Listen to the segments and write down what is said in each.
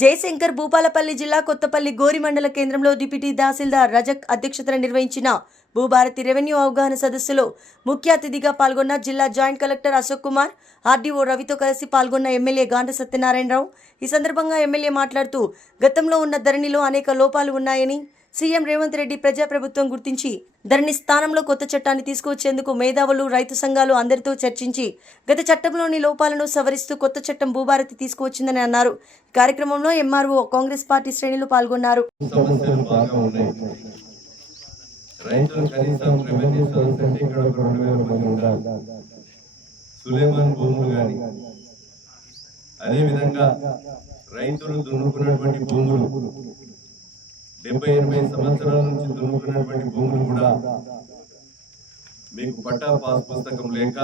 జయశంకర్ భూపాలపల్లి జిల్లా కొత్తపల్లి గోరి మండల కేంద్రంలో డిప్యూటీ తహసీల్దార్ రజక్ అధ్యక్షతన నిర్వహించిన భూభారతి రెవెన్యూ అవగాహన సదస్సులో ముఖ్య అతిథిగా పాల్గొన్న జిల్లా joint collector Ashok Kumar RDO రవితో కలిసి పాల్గొన్న ఎమ్మెల్యే గాండ సత్యనారాయణరావు. ఈ సందర్భంగా ఎమ్మెల్యే మాట్లాడుతూ గతంలో ఉన్న ధరణిలో అనేక లోపాలు ఉన్నాయని సీఎం రేవంత్ రెడ్డి ప్రజాప్రభుత్వం గుర్తించి ధరణి స్థానంలో కొత్త చట్టాన్ని తీసుకువచ్చేందుకు మేధావులు రైతు సంఘాలు అందరితో చర్చించి గత చట్టంలోని లోపాలను సవరిస్తూ కొత్త చట్టం భూభారతి తీసుకువచ్చిందని అన్నారు. కార్యక్రమంలో ఎంఆర్ఓ కాంగ్రెస్ పార్టీ శ్రేణులు పాల్గొన్నారు. రైతులు కనీసం రెవెన్యూ ఇక్కడ ఒక రెండు వేల మంది ఉండాలి సులేమాన్ భూములు కానీ అదేవిధంగా రైతులు దున్నుకున్నటువంటి భూములు డెబ్బై ఎనభై సంవత్సరాల నుంచి దున్నుకున్నటువంటి భూములు కూడా మీకు పట్టా పాస్ పుస్తకం లేక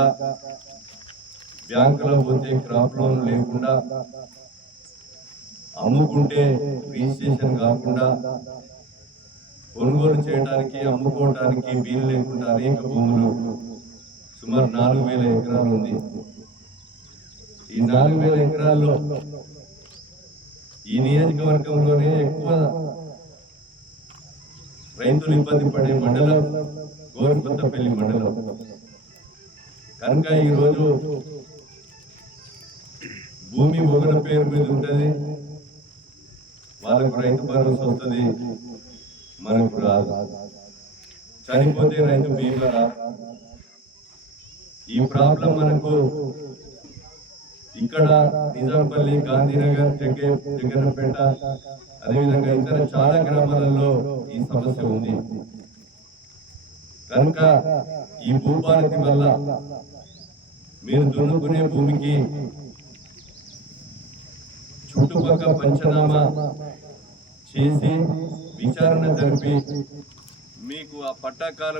బ్యాంకులో పోతే క్రాప్ లోన్ లేకుండా అమ్ముకుంటే రిజిస్ట్రేషన్ కాకుండా కొనుగోలు చేయడానికి అమ్ముకోవడానికి వీలు లేకుండా అనేక భూములు సుమారు నాలుగు వేల ఎకరాలు ఉంది. ఈ నాలుగు వేల ఎకరాల్లో ఈ నియోజకవర్గంలోనే ఎక్కువ రైతులు ఇబ్బంది పడే మండలం గోరుకొత్తపల్లి మండలం. కనుక ఈరోజు భూమి మొగల పేరు మీద ఉంటుంది. వాళ్ళకు రైతు భరోసా వస్తుంది. మనకు రాదు. చనిపోతే రైతు బీమా ఈ ప్రాబ్లం మనకు ఇక్కడ నిజాంపల్లి గాంధీనగర్ జగ్గ జగ్గన్నపేట అదేవిధంగా ఇతర చాలా గ్రామాలలో ఈ సమస్య ఉంది. కనుక ఈ భూభారతి వల్ల మీరు దున్నుకునే భూమికి చుట్టుపక్కల పంచనామా చేసి విచారణ జరిపి మీకు ఆ పట్టాకాల